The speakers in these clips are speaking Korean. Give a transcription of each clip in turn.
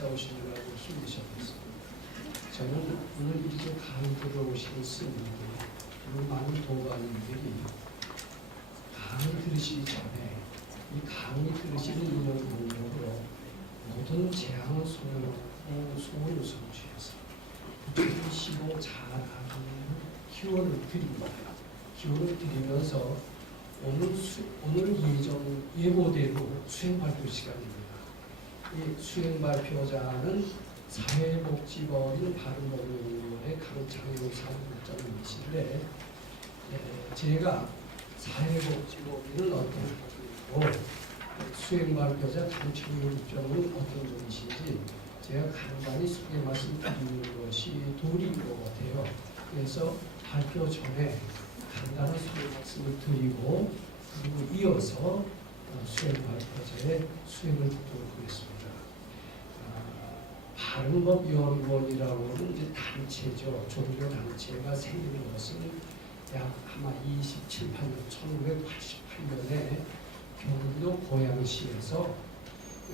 찾아오시느라고 힘드셨습니다. 저는 오늘 이렇게 강의를 오신 스님들 그리고 많은 도반님들이 강의 들으시기 전에 이 강의 들으시는 이런 공력으로 모든 재앙을 소원을 성취해서 부처님 시공 잘하는 기원을 드립니다. 기원을 드리면서 오늘 예고대로 수행 발표 시간입니다. 이 수행 발표자는 사회복지법인 바른법률의 강창용 사무국장님이신데 제가 사회복지법인은 어떤 법이고 수행 발표자 강창용 국장은 어떤 분이신지 제가 간단히 소개 말씀드리는 것이 도리인 것 같아요. 그래서 발표 전에 간단한 소개 말씀을 드리고 그리고 이어서 수행 발표자의 수행을 듣도록 하겠습니다. 바른법연구원이라고는 이제 단체죠. 종교 단체가 생기는 것은 약 아마 27, 8년 1988년에 경기도 고양시에서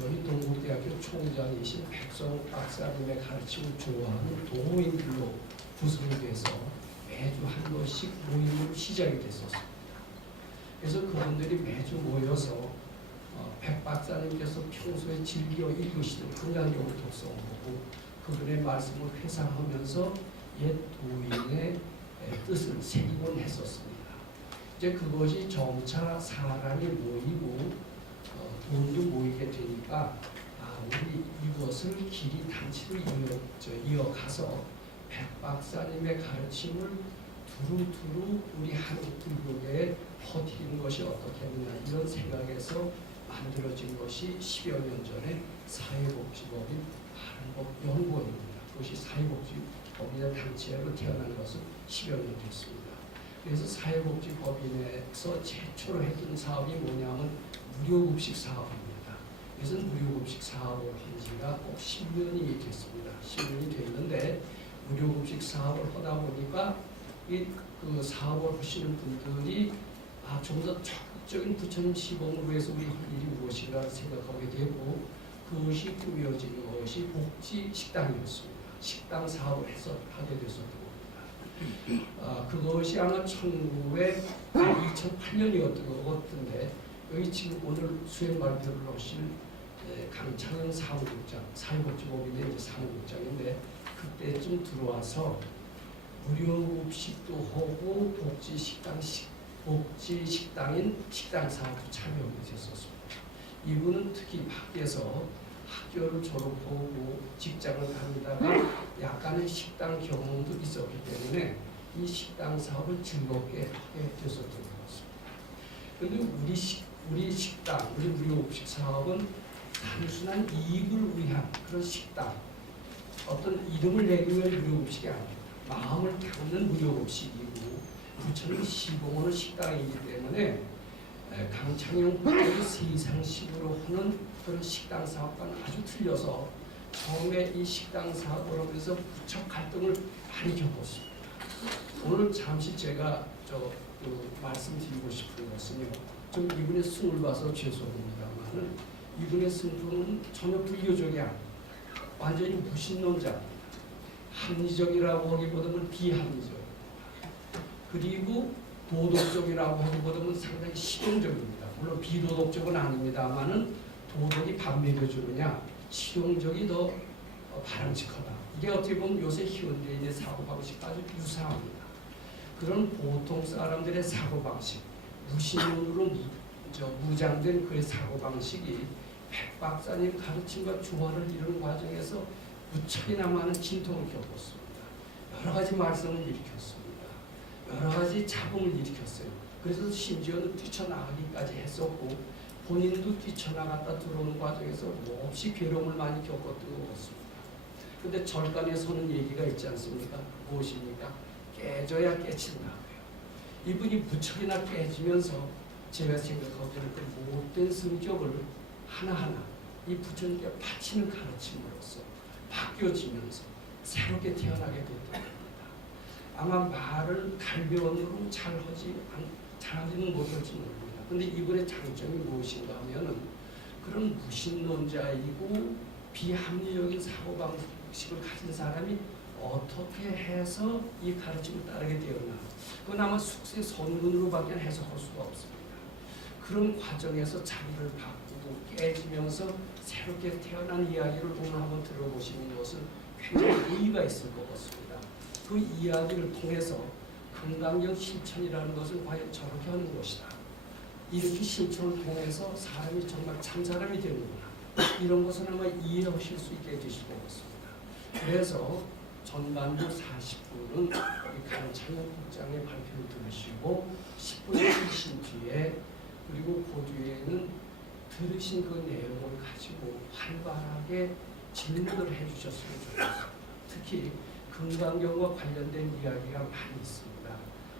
여기 동국대학교 총장이신 백성 박사님의 가르침을 좋아하는 동호인들로 구성돼서 매주 한 번씩 모임으로 시작이 됐었습니다. 그래서 그분들이 매주 모여서 백 박사님께서 평소에 즐겨 읽으시는 한강경 독서를 보고 그분의 말씀을 회상하면서 옛 도인의 뜻을 새기곤 했었습니다. 이제 그것이 점차 사람이 모이고 돈도 모이게 되니까 우리 이것을 길이 단체로 이어가서 백 박사님의 가르침을 두루두루 우리 한국 불교계에 퍼뜨리는 것이 어떻겠느냐 이런 생각에서 만들어진 것이 10여 년 전에 사회복지법인 바른법연구원입니다. 그것이 사회복지법인의 단체로 태어난 것은 10여 년 됐습니다. 그래서 사회복지법인에서 최초로 했던 사업이 뭐냐면 무료급식 사업입니다. 그래서 무료급식 사업을 한 지가 꼭 10년이 됐습니다. 10년이 됐는데 무료급식 사업을 하다 보니까 그 사업을 하시는 분들이 좀 더 적극적인 부처님 시공을 위해서 우리 할 일이 무엇인가 생각하게 되고 그것이 꾸며진 것이 복지 식당이었습니다. 식당 사업을 해서 하게 됐었던 겁니다. 그것이 아마 2008년이었던 것 같은데 여기 지금 오늘 수행 발표를 하실 강창현 사무국장, 사회복지법인의 이제 사무국장인데 그때쯤 들어와서 무료급식도 하고 복지 식당인 식당 사업도 참여하게 됐었습니다. 이분은 특히 밖에서 학교를 졸업하고 직장을 다니다가 약간의 식당 경험도 있었기 때문에 이 식당 사업을 즐겁게 하게 됐었던 것 같습니다. 그런데 우리 식당, 우리 무료급식 사업은 단순한 이익을 위한 그런 식당, 어떤 이름을 내기 위한 무료급식이 아닙니다. 마음을 담는 무료급식이고 부처님 시공하는 식당이기 때문에 강창용 국장이 세상식으로 하는 그런 식당 사업과는 아주 틀려서 처음에 이 식당 사업을 하면서 부처 갈등을 많이 겪었습니다. 오늘 잠시 제가 말씀드리고 싶은 것은요. 좀 이분의 승을 봐서 죄송합니다만은 이분의 승부는 전혀 불교적이 아닙니다. 완전히 무신론자입니다. 합리적이라고 하기보다는 비합리적. 그리고 도덕적이라고 하기보다는 상당히 실용적입니다. 물론 비도덕적은 아닙니다만은 도덕이 밥 먹여주느냐 실용적이 더 바람직하다. 이게 어떻게 보면 요새 현대인의 사고방식과 아주 유사합니다. 그런 보통 사람들의 사고방식, 무신론으로 무장된 그의 사고방식이 백 박사님 가르침과 조화를 이루는 과정에서 무척이나 많은 진통을 겪었습니다. 여러 가지 말썽을 일으켰습니다. 여러 가지 잡음을 일으켰어요. 그래서 심지어는 뛰쳐나가기까지 했었고 본인도 뛰쳐나갔다 들어오는 과정에서 몹시 괴로움을 많이 겪었던 것 같습니다. 그런데 절간에서는 얘기가 있지 않습니까? 무엇입니까? 깨져야 깨친다고요. 이분이 무척이나 깨지면서 제가 생각하기에는 그 못된 성격을 하나하나 이 부처님께 바치는 가르침으로써 바뀌어지면서 새롭게 태어나게 됐던 겁니다. 아마 말을 달변으로 잘하지는 못할지 모릅니다. 그런데 이분의 장점이 무엇인가 하면은 그런 무신론자이고 비합리적인 사고방식을 가진 사람이 어떻게 해서 이 가르침을 따르게 되었나. 그건 아마 숙세 선군으로밖에 해석할 수가 없습니다. 그런 과정에서 자기를 바꾸고 깨지면서 새롭게 태어난 이야기를 오늘 한번 들어보시는 것은 굉장히 의의가 있을 것 같습니다. 그 이야기를 통해서 건강경 실천이라는 것은 과연 저렇게 하는 것이다. 이렇게 실천을 통해서 사람이 정말 참 사람이 되는구나. 이런 것은 아마 이해하실 수 있게 되실 것 같습니다. 그래서 전반부 40분은 강창현 국장의 발표를 들으시고 10분을 쉬신 뒤에 그리고 그 뒤에는 들으신 그 내용을 가지고 활발하게 질문을 해주셨으면 좋겠습니다. 특히 건강경과 관련된 이야기가 많이 있습니다.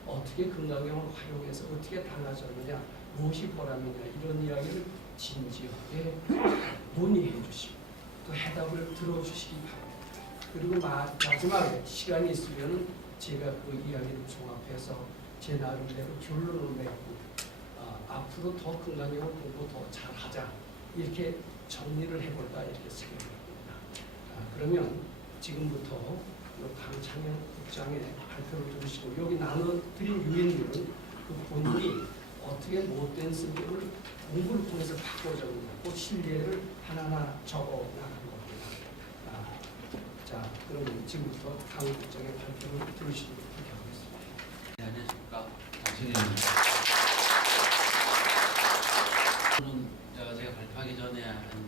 어떻게 건강경을 활용해서 어떻게 달라졌느냐, 무엇이 보람이냐 이런 이야기를 진지하게 논의해 주시고 또 해답을 들어주시기 바랍니다. 그리고 마지막에 시간이 있으면 제가 그 이야기를 종합해서 제 나름대로 결론을 맺고 앞으로 더 건강경을 공부 더 잘하자 이렇게 정리를 해볼까 이렇게 생각합니다. 그러면 지금부터 강창현 국장의 발표를 들으시고 여기 나눠드린 유인물은 그 본인이 어떻게 못된 성격을 공부를 통해서 바꿔줬느냐 그 실례를 하나하나 적어 나간 겁니다. 자, 그러면 지금부터 강 국장의 발표를 들으시도록 하겠습니다. 네, 안녕하십니까. 강창현입니다. 오늘은 제가 발표하기 전에 한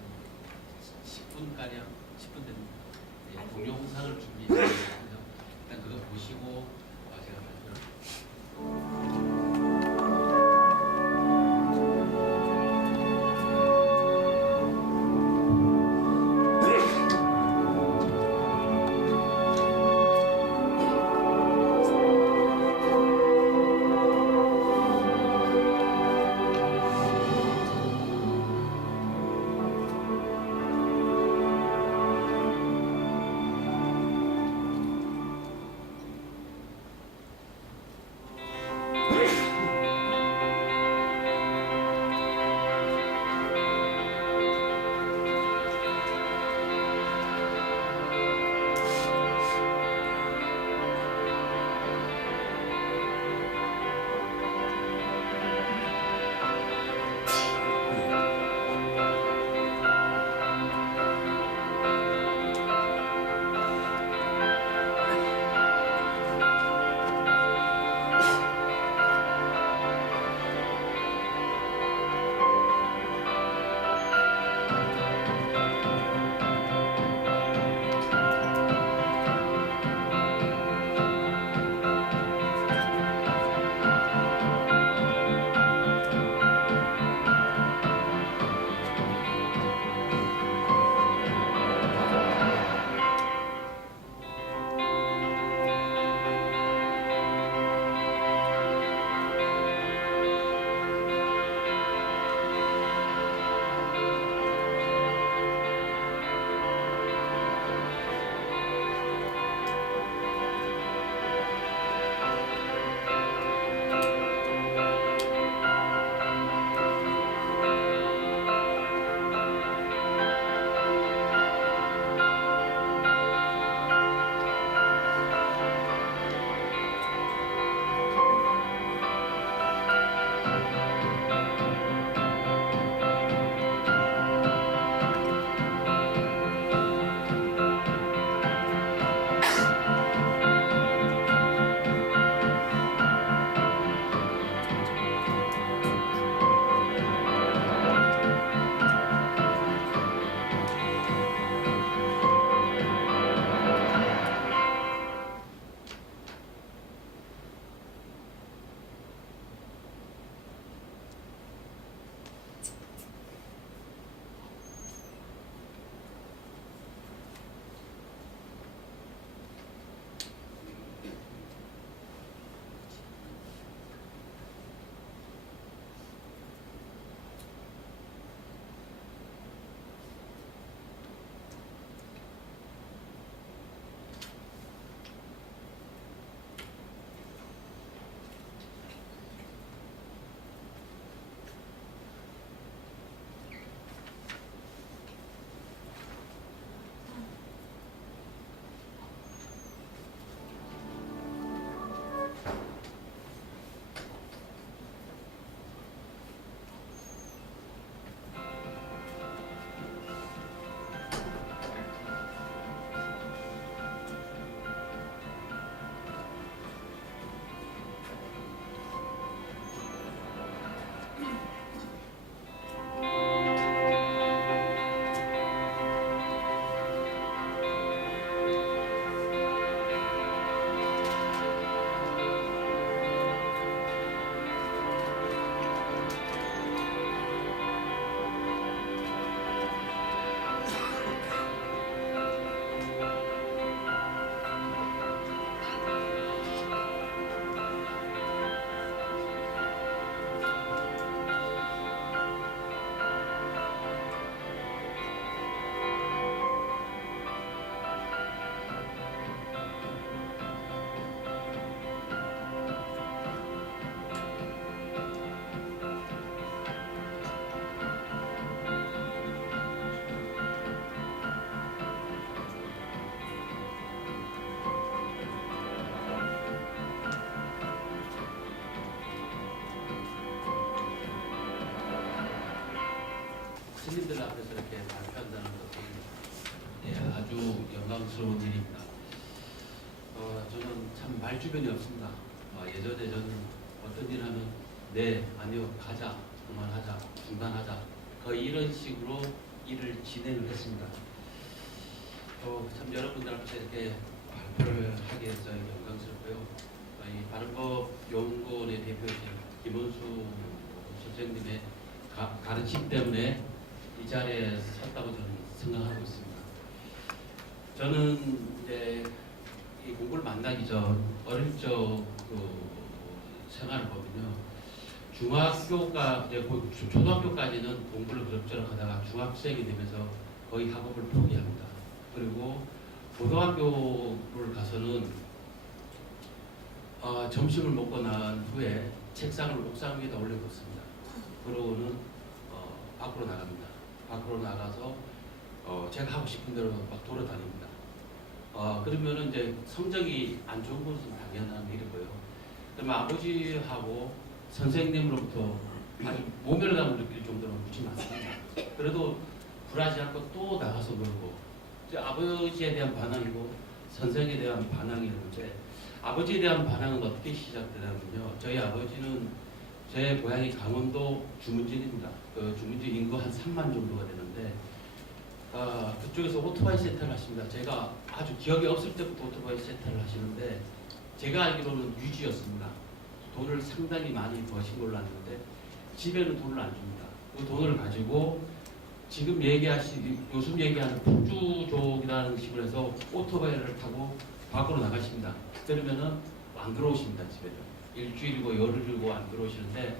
10분가량, 10분 됩니다. 네, 동영상을 준비했습니다. 일단 그거 보시고 제가 발표를 시민들 앞에서 이렇게 발표한다는 것은 아주 영광스러운 일입니다. 저는 참 말 주변이 없습니다. 예전에 저는 어떤 일 하면 네, 아니요, 가자, 그만하자, 중단하자, 거의 이런 식으로 일을 진행을 했습니다. 참 여러분들 앞에 이렇게 발표를 하게 해서 영광스럽고요. 이 바른법 연구원의 대표이신 김원수 선생님의 가르침 때문에 이 자리에 섰다고 저는 생각하고 있습니다. 저는 이제 이 공부를 만나기 전 어릴 적 생활을 보면요, 중학교가 이제 초등학교까지는 공부를 그럭저럭 하다가 중학생이 되면서 거의 학업을 포기합니다. 그리고 고등학교를 가서는 점심을 먹고 난 후에 책상을 옥상 위에다 올려놓습니다. 그러고는 밖으로 나갑니다. 밖으로 나가서 제가 하고 싶은 대로 막 돌아다닙니다. 그러면은 이제 성적이 안 좋은 것은 당연한 일이고요. 그러면 아버지하고 선생님으로부터 아주 모멸감을 느낄 정도로 묻지 않습니다. 그래도 굴하지 않고 또 나가서 놀고, 이제 아버지에 대한 반항이고 선생에 대한 반항이었는데, 아버지에 대한 반항은 어떻게 시작되냐면요, 저희 아버지는 제 고향이 강원도 주문진입니다. 그 주문진 인구 한 3만 정도가 되는데 그쪽에서 오토바이 센터를 하십니다. 제가 아주 기억이 없을 때부터 오토바이 센터를 하시는데, 제가 알기로는 유지였습니다. 돈을 상당히 많이 버신 걸로 아는데 집에는 돈을 안 줍니다. 그 돈을 가지고 지금 요즘 얘기하는 폭주족이라는 식으로 해서 오토바이를 타고 밖으로 나가십니다. 그러면은 안 들어오십니다. 집에는 일주일이고 열흘이고 안 들어오시는데,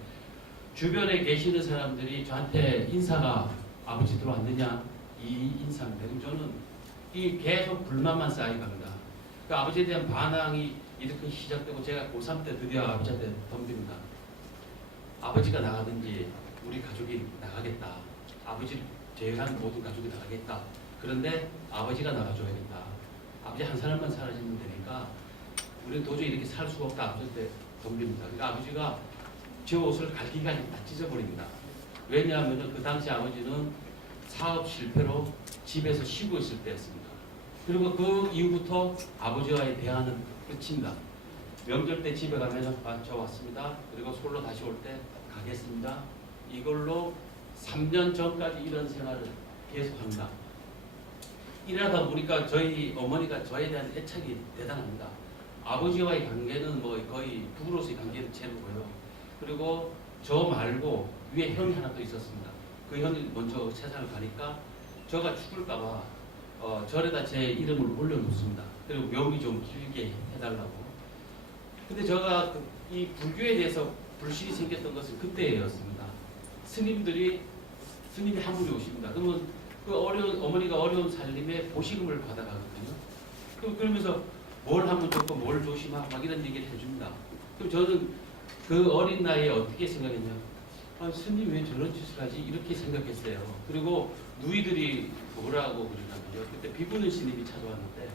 주변에 계시는 사람들이 저한테 인사가 아버지 들어왔느냐 이 인사입니다. 그럼 저는 이 계속 불만만 쌓여갑니다. 그 아버지에 대한 반항이 이렇게 시작되고, 제가 고3 때 드디어 아버지한테 덤빕니다. 아버지가 나가든지 우리 가족이 나가겠다. 아버지 제외한 모든 가족이 나가겠다. 그런데 아버지가 나가줘야겠다. 아버지 한 사람만 사라지면 되니까 우리는 도저히 이렇게 살 수가 없다. 아버지한테 덤빕니다. 그러니까 아버지가 제 옷을 갈기갈기 다 찢어버립니다. 왜냐하면 그 당시 아버지는 사업 실패로 집에서 쉬고 있을 때였습니다. 그리고 그 이후부터 아버지와의 대화는 끝입니다. 명절 때 집에 가면 저 왔습니다. 그리고 솔로 다시 올 때 가겠습니다. 이걸로 3년 전까지 이런 생활을 계속합니다. 일하다 보니까 저희 어머니가 저에 대한 애착이 대단합니다. 아버지와의 관계는 뭐 거의 부부로서의 관계는 최고고요. 그리고 저 말고 위에 형이 하나 더 있었습니다. 그 형이 먼저 세상을 가니까 저가 죽을까봐 절에다 제 이름을 올려놓습니다. 그리고 명이 좀 길게 해달라고. 근데 제가 이 불교에 대해서 불신이 생겼던 것은 그때였습니다. 스님이 한 분이 오십니다. 그러면 그 어머니가 어려운 살림에 보시금을 받아가거든요. 그러면서 뭘 하면 좋고 뭘 조심하고 막 이런 얘기를 해줍니다. 그럼 저는 그 어린 나이에 어떻게 생각했냐? 스님 왜 저런 짓을 하지? 이렇게 생각했어요. 그리고 누이들이 뭐라고 그러냐면요, 그때 비구는 스님이 찾아왔는데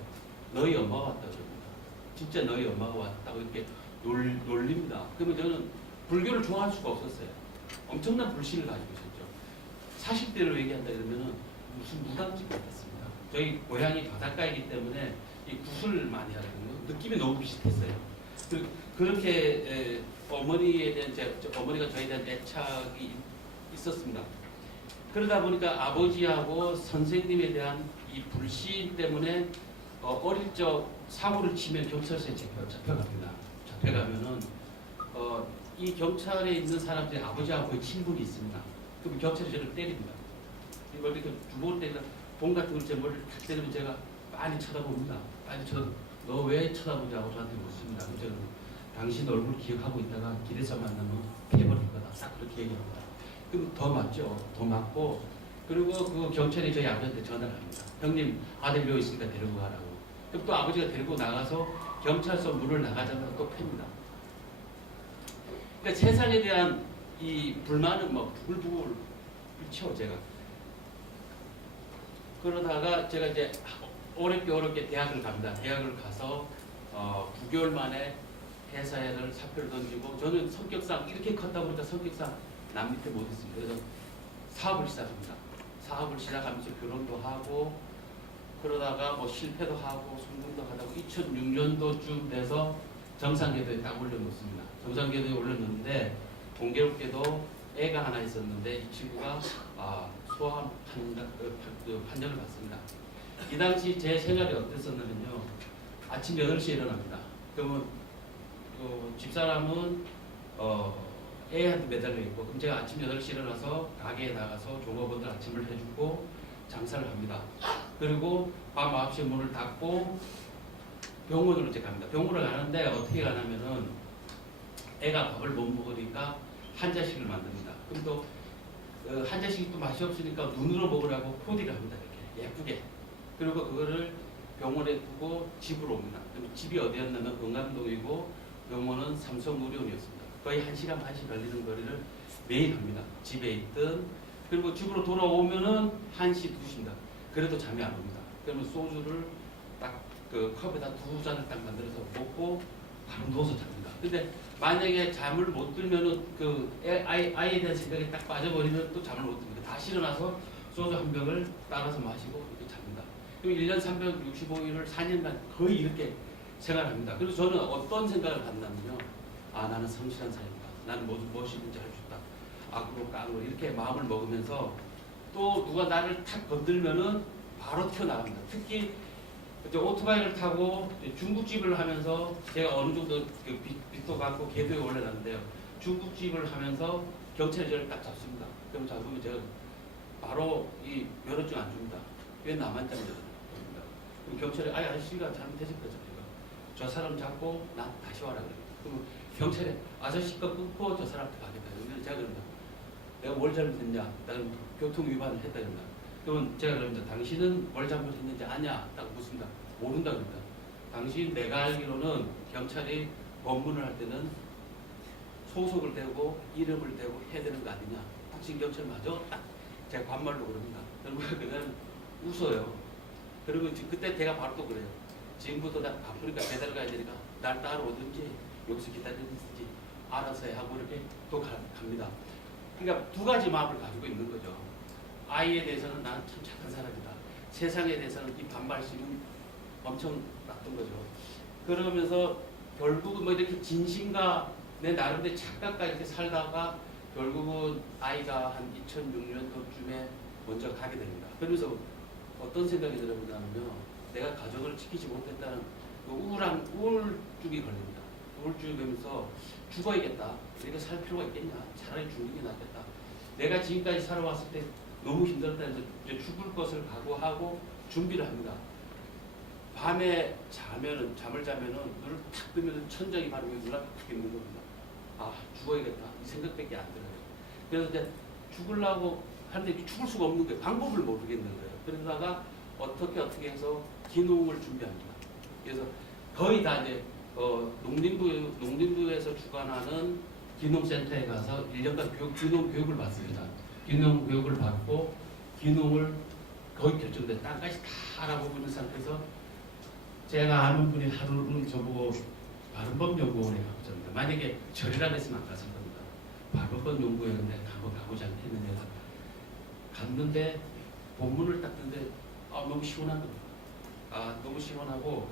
너희 엄마가 왔다고 그럽니다. 진짜 너희 엄마가 왔다고 이렇게 놀립니다. 그러면 저는 불교를 좋아할 수가 없었어요. 엄청난 불신을 가지고 있었죠. 40대로 얘기한다 그러면은 무슨 무당집 같았습니다. 저희 고향이 바닷가이기 때문에 이 구슬을 많이 하거든요. 느낌이 너무 비슷했어요. 그렇게 어머니에 대한 어머니가 저에 대한 애착이 있었습니다. 그러다 보니까 아버지하고 선생님에 대한 이 불신 때문에 어릴 적 사고를 치면 경찰서에 잡혀갑니다. 잡혀가면은 이 경찰에 있는 사람들이 아버지하고 거의 친분이 있습니다. 그럼 경찰이 저를 때립니다. 이걸 이렇게 주먹을 때리다 봉 같은 걸 제 머리를 탁 때리면 제가 많이 쳐다봅니다. 너 왜 쳐다보냐고 저한테 묻습니다. 그럼 저는 당신 얼굴 기억하고 있다가 길에서 만나면 패버릴 거다. 딱 그렇게 얘기합니다. 그럼 더 맞죠. 더 맞고, 그리고 그 경찰이 저희 아버지한테 전화를 합니다. 형님 아들 여기 있으니까 데리고 가라고. 그럼 또 아버지가 데리고 나가서 경찰서 문을 나가자마자 또 팹니다. 그러니까 세상에 대한 이 불만은 막 부글부글 쳐 제가. 그러다가 제가 이제 어렵게 대학을 갑니다. 대학을 가서 9개월 만에 회사에를 사표를 던지고, 저는 성격상 이렇게 컸다 보니까 성격상 남 밑에 못 있습니다. 그래서 사업을 시작합니다. 사업을 시작하면서 결혼도 하고 그러다가 뭐 실패도 하고 성공도 하다가 2006년도쯤 돼서 정상궤도에 딱 올려놓습니다. 정상궤도에 올려놓는데 공교롭게도 애가 하나 있었는데 이 친구가 소아암 판정을 받습니다. 이 당시 제 생활이 어땠었냐면요. 아침 8시에 일어납니다. 그러면 집사람은 애한테 매달려 있고 그럼 제가 아침 8시에 일어나서 가게에 나가서 종업원들 아침을 해주고 장사를 합니다. 그리고 밤 9시에 문을 닫고 병원으로 이제 갑니다. 병원을 가는데 어떻게 가냐면은 애가 밥을 못 먹으니까 한자식을 만듭니다. 그럼 또 한자식이 또 맛이 없으니까 눈으로 먹으라고 포디를 합니다. 이렇게 예쁘게. 그리고 그거를 병원에 두고 집으로 옵니다. 그럼 집이 어디였냐면 건강동이고 병원은 삼성의료원이었습니다. 거의 1시간 반씩 걸리는 거리를 매일 합니다. 집에 있든 그리고 집으로 돌아오면은 1시, 2시입니다. 그래도 잠이 안 옵니다. 그러면 소주를 딱 그 컵에다 2잔을 딱 만들어서 먹고 바로 누워서 잡니다. 근데 만약에 잠을 못 들면은 그 아이에 대한 생각이 딱 빠져버리면 또 잠을 못 듭니다. 다시 일어나서 소주 한 병을 따라서 마시고 이렇게 잡니다. 그럼 1년 365일을 4년간 거의 이렇게 생활합니다. 그래서 저는 어떤 생각을 갖냐면요. 나는 성실한 사람이다. 나는 무엇이든지 할 수 있다. 악으로 깡으로 이렇게 마음을 먹으면서 또 누가 나를 탁 건들면은 바로 튀어나갑니다. 특히 그때 오토바이를 타고 중국집을 하면서 제가 어느 정도 그 빚도 받고 궤도에 올라갔는데요. 중국집을 하면서 경찰이 저를 딱 잡습니다. 그럼 잡으면 제가 바로 이 면허증 안 줍니다. 왜 나만 잡니다. 그럼 경찰이 아저씨가 잘못했을 거죠. 저 사람 잡고 나 다시 와라 그래요. 그럼 경찰에 아저씨 거 끊고 저 사람한테 가겠다. 그러면 제가 그럽니다. 내가 뭘 잘못했냐? 나는 교통 위반을 했다 그럽니다. 그러면 제가 그럽니다. 당신은 뭘 잘못했는지 아냐? 딱 묻습니다. 모른다 그럽니다. 당신 내가 알기로는 경찰이 검문을 할 때는 소속을 대고 이름을 대고 해야 되는 거 아니냐? 당신 경찰 맞아? 딱 제가 반말로 그럽니다. 그러면 그냥 웃어요. 그리고 그때 제가 바로 또 그래요. 지금부터 나 바쁘니까 배달 가야 되니까 날 따라오든지 여기서 기다리든지 알아서 해 하고 이렇게 또 갑니다. 그러니까 두 가지 마음을 가지고 있는 거죠. 아이에 대해서는 나는 참 착한 사람이다. 세상에 대해서는 이 반발심은 엄청 나쁜 거죠. 그러면서 결국은 뭐 이렇게 진심과 내 나름대로 착각과 이렇게 살다가 결국은 아이가 한 2006년도쯤에 먼저 가게 됩니다. 그러면서 어떤 생각이 들었냐면요. 내가 가족을 지키지 못했다는 우울증이 걸립니다. 우울증이 되면서 죽어야겠다. 이렇게 살 필요가 있겠냐. 차라리 죽는 게 낫겠다. 내가 지금까지 살아왔을 때 너무 힘들었다 해서 이제 죽을 것을 각오하고 준비를 합니다. 밤에 잠을 자면은 눈을 탁 뜨면 천장이 바로 눈앞에 탁 있는 겁니다. 죽어야겠다. 이 생각밖에 안 들어요. 그래서 이제 죽으려고 하는데 죽을 수가 없는 거예요. 방법을 모르겠는 거예요. 그러다가 어떻게 해서 기농을 준비합니다. 그래서 거의 다 이제 농림부에서 주관하는 기농센터에 가서 1년간 기농 교육을 받습니다. 기농 교육을 받고 기농을 거의 결정된 땅까지 다 알아보고 있는 상태에서 제가 아는 분이 하루는 저보고 바른법 연구원에 가고 잡니다. 만약에 절이라 했으면 안 갔을 겁니다. 바른법 연구원에 가보자 했는데 갔는데 본문을 딱 듣는데 너무 시원한 겁니다. 너무 시원하고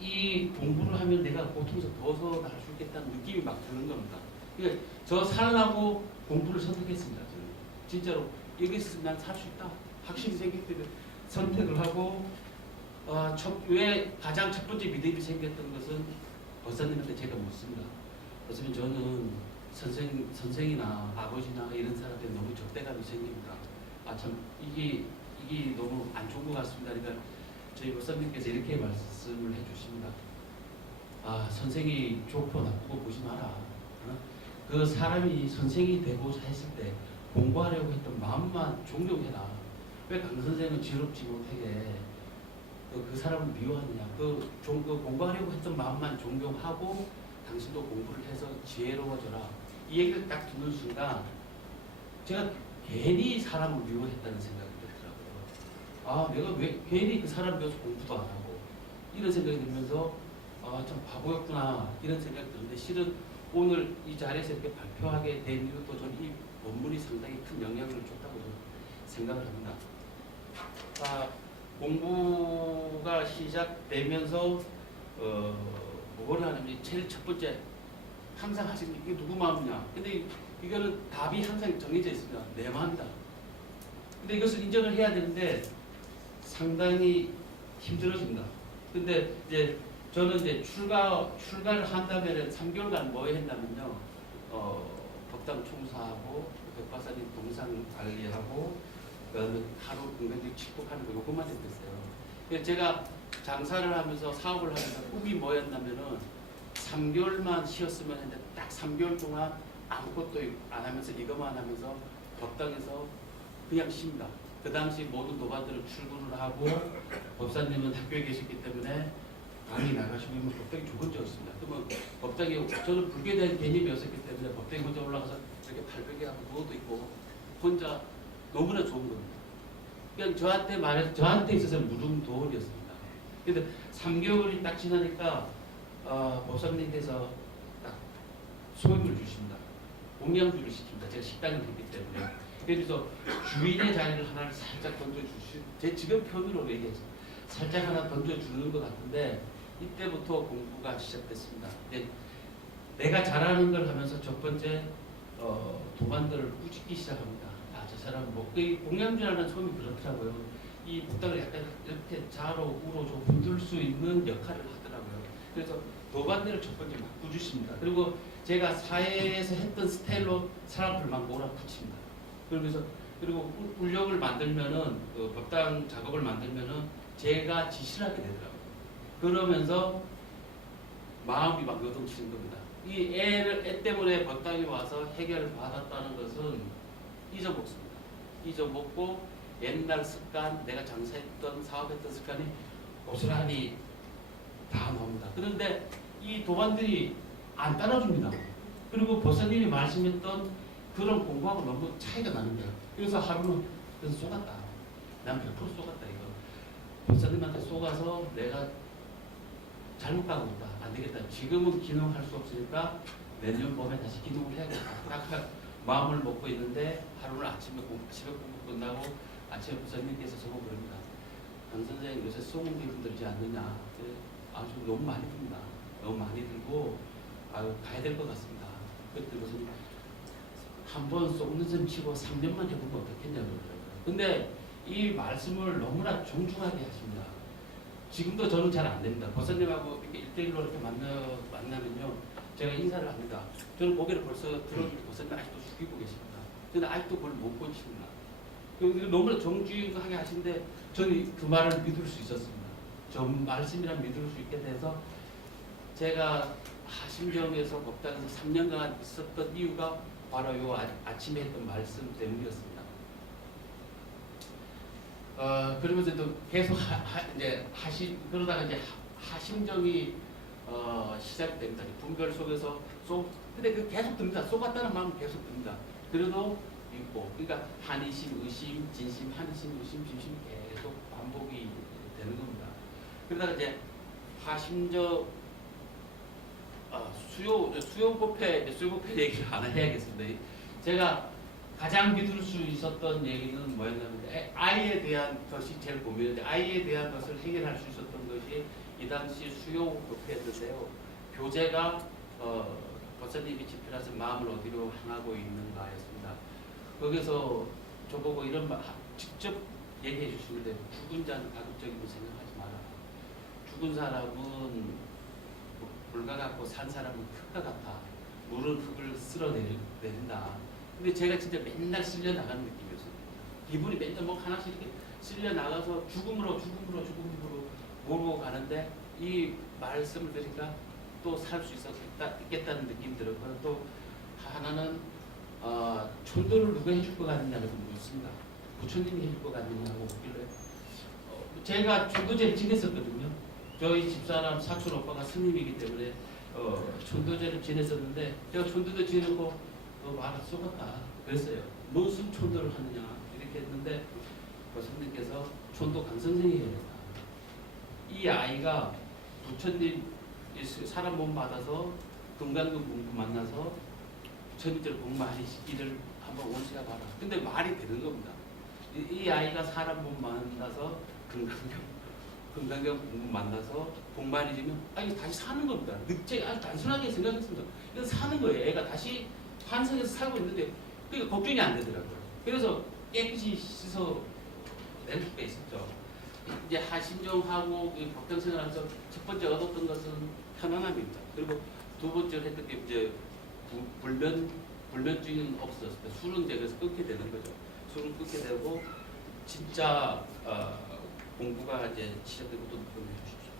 이 공부를 하면 내가 고통에서 벗어날 수 있겠다는 느낌이 막 드는 겁니다. 그러니까 저 살라고 공부를 선택했습니다. 저는 진짜로 여기 있으면 난 살 수 있다. 확신이 생길 때 선택을 하고 왜 가장 첫 번째 믿음이 생겼던 것은 법사님한테 제가 묻습니다. 어차피 저는 선생이나 아버지나 이런 사람한테 너무 적대감이 생깁니다. 참 이게 너무 안 좋은 것 같습니다. 그러니까 저희 목사님께서 이렇게 말씀을 해주십니다. 선생이 좋고 나쁘고 보지 마라. 그 사람이 선생이 되고자 했을 때 공부하려고 했던 마음만 존경해라. 왜 강 선생은 지롭지 못하게 그 사람을 미워하느냐. 그 공부하려고 했던 마음만 존경하고 당신도 공부를 해서 지혜로워져라. 이 얘기를 딱 듣는 순간 제가 괜히 사람을 미워했다는 생각이 들더라고요. 내가 왜 괜히 그 사람 미워서 공부도 안 하고 이런 생각이 들면서 참 바보였구나 이런 생각이 드는데 실은 오늘 이 자리에서 이렇게 발표하게 된 이유도 저는 이 본문이 상당히 큰 영향을 줬다고 저는 생각을 합니다. 공부가 시작되면서 뭘 하냐면 제일 첫 번째 항상 하시는 게 이게 누구 마음이냐. 근데 이거는 답이 항상 정해져 있습니다. 내 마음이다. 근데 이것을 인정을 해야 되는데 상당히 힘들어집니다. 근데 이제 저는 이제 출가를 한다면 3개월간 뭐 했냐면요. 법당 총사하고 백박사님 동상 관리하고 그다음에 하루 건강식 축복하는 거 요것만 했었어요. 그래서 제가 장사를 하면서 사업을 하면서 꿈이 뭐였냐면은 3개월만 쉬었으면 했는데 딱 3개월 동안 아무것도 안 하면서 이것만 하면서 법당에서 그냥 쉽니다. 그 당시 모든 도반들은 출근을 하고 법사님은 학교에 계셨기 때문에 강의 나가시면 법당이 좋은 적이었습니다. 그러면 법당에 저는 불교에 대한 개념이 없었기 때문에 법당에 혼자 올라가서 이렇게 발베개 하고 누워도 있고 혼자 너무나 좋은 겁니다. 그냥 저한테 있어서는 무릉도원이었습니다. 근데 3개월이 딱 지나니까 법사님께서 딱 소임을 주십니다. 공양주를 시킵니다. 제가 식당을 했기 때문에. 그래서 주인의 자리를 하나를 살짝 던져주시, 제 지금 표현으로 얘기해서 살짝 하나 던져주는 것 같은데 이때부터 공부가 시작됐습니다. 내가 잘하는 걸 하면서 첫 번째 도반들을 꾸짖기 시작합니다. 저 사람은 공양주라는 소임이 그렇더라고요. 이 복당을 약간 이렇게 좌로 우로 좀 흔들 수 있는 역할을 하더라고요. 그래서 도반들을 첫 번째 막 꾸짖습니다. 그리고 제가 사회에서 했던 스타일로 사람들 막 몰아붙입니다. 그리고 울력을 만들면은 법당 작업을 만들면은 제가 지시를 하게 되더라고요. 그러면서 마음이 막 요동치는 겁니다. 이 애 때문에 법당에 와서 해결을 받았다는 것은 잊어먹습니다. 잊어먹고 옛날 습관, 내가 장사했던 사업했던 습관이 고스란히 다 나옵니다. 그런데 이 도반들이 안 따라줍니다. 그리고 보사님이 말씀했던 그런 공부하고 너무 차이가 나는 거예요. 그래서 하루는 쏘갔다. 난 100% 쏘갔다 이거. 보사님한테 쏘가서 내가 잘못 가고 있다. 안 되겠다. 지금은 기능할 수 없으니까 내년 봄에 다시 기능을 해야겠다. 딱 마음을 먹고 있는데 하루는 아침에 공부 끝나고 아침에 부사님께서 저거 그럽니다. 강 선생님 요새 쏘는 기분 들지 않느냐. 아주 너무 많이 듭니다. 너무 많이 들고 가야 될 것 같습니다. 그때 무슨 한번 쏘는 셈 치고 3년만 해보면 어떻겠냐고 그러더라고요. 근데 이 말씀을 너무나 정중하게 하십니다. 지금도 저는 잘 안 됩니다. 보사님하고 이렇게 1대1로 이렇게 만나면요. 제가 인사를 합니다. 저는 고개를 벌써 들었는데 보사님 아직도 숙이고 계십니다. 저는 아직도 그걸 못 고칩니다. 너무나 정중하게 하시는데 저는 그 말을 믿을 수 있었습니다. 저 말씀이란 믿을 수 있게 돼서 제가 하심정에서 법당에서 3년간 있었던 이유가 바로 요 아침에 했던 말씀 때문이었습니다. 그러면서 또 계속 그러다가 이제 하심정이 시작됩니다. 분별 속에서 근데 그 계속 듭니다. 쏘갔다는 마음은 계속 듭니다. 그래도 있고, 그러니까 한의심, 의심, 진심, 한의심, 의심, 진심이 계속 반복이 되는 겁니다. 그러다가 이제 하심정 수요법회 얘기를 하나 해야겠습니다. 제가 가장 믿을 수 있었던 얘기는 뭐였냐면 아이에 대한 것이 제일 고민인데 아이에 대한 것을 해결할 수 있었던 것이 이 당시 수요법회였는데요. 교재가 법사님이 집필하신 마음을 어디로 향하고 있는가였습니다. 거기서 저보고 이런 말 직접 얘기해 주시는데 죽은 자는 가급적이면 생각하지 마라. 죽은 사람은 물과 같고 산 사람은 흙과 같아. 물은 흙을 쓸어내린다. 근데 제가 진짜 맨날 쓸려 나가는 느낌이었어요. 기분이 맨날 뭐 하나씩 이렇게 쓸려 나가서 죽음으로 몰고 가는데 이 말씀을 들으니까 또 살 수 있겠다는 느낌이 들었고요. 또 하나는 천도를 누가 해줄 것 같느냐고 묻습니다. 부처님이 해줄 것 같느냐고 묻길래 제가 천도제를 지냈었거든요. 저희 집사람 사촌 오빠가 스님이기 때문에 천도제를 지냈었는데 제가 천도제 지내고 말을 쏘갔다 그랬어요. 무슨 천도를 하느냐 이렇게 했는데 교수님께서 천도 강선생이 해야 된다. 이 아이가 부처님 사람 몸 받아서 금강근 공부 만나서 부처님들 공부 많이 시키를 한번 원수야 봐라. 근데 말이 되는 겁니다. 이 아이가 사람 못 만나서 금강경 못 만나서 복만이 되면 이거 다시 사는 겁니다. 제가 아주 단순하게 생각했습니다. 이건 사는 거예요. 애가 다시 환생해서 살고 있는데 그러니까 걱정이 안 되더라고요. 그래서 깨끗이 씻어 낼 수가 있었죠. 이제 하심정하고 법정생활 하면서 첫 번째 얻었던 것은 편안함입니다. 그리고 두 번째 했던 게 이제 불면증은 없었을 때 술은 이제 그래서 끊게 되는 거죠. 술은 끊게 되고 진짜 공부가 이제 시작되고 또 보내주십시오.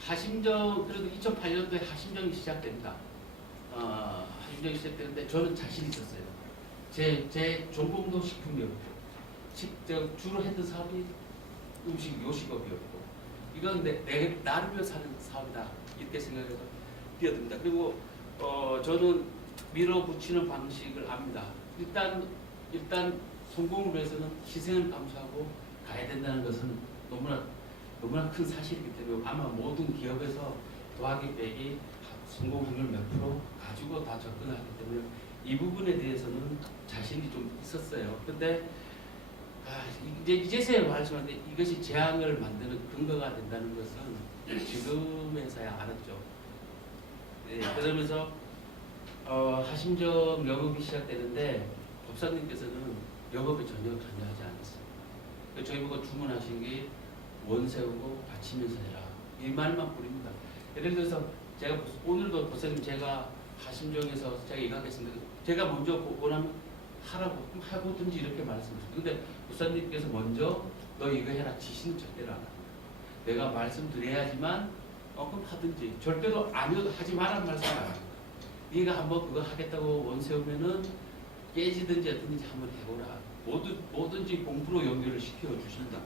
하심정 그래도 2008년도에 하심정이 시작됩니다. 하심정이 시작되는데 저는 자신 있었어요. 제 전공도 식품이었고 제가 주로 했던 사업이 음식 요식업이었고 이건 내 나를 위해 사는 사업이다 이렇게 생각해서 뛰어듭니다. 그리고 저는 밀어붙이는 방식을 압니다. 일단 성공을 위해서는 희생을 감수하고 가야 된다는 것은 너무나 큰 사실이기 때문에 아마 모든 기업에서 더하기 빼기 성공 확률 몇 프로 가지고 다 접근하기 때문에 이 부분에 대해서는 자신이 좀 있었어요. 근데 이제서야 말씀하는데 이것이 재앙을 만드는 근거가 된다는 것은 지금에서야 알았죠. 네, 그러면서 하심정 영업이 시작되는데 법사님께서는 영업에 전혀 관여하지 않았어요. 저희 보고 주문하신 게 원세우고 받치면서 해라 이 말만 뿌립니다. 예를 들어서 제가 오늘도 법사님 제가 하심정에서 제가 일하겠습니다. 제가 먼저 원하면 하라고 하고든지 이렇게 말씀하셨어요. 근데 부사님께서 먼저 너 이거 해라 지시는 절대로 안 합니다. 내가 말씀드려야지만 그럼 하든지 절대로 아니어도 하지 말라는 말씀 안 합니다. 네가 한번 그거 하겠다고 원세우면은 깨지든지 어든지 한번 해보라. 뭐든지 공부로 연결을 시켜 주신다.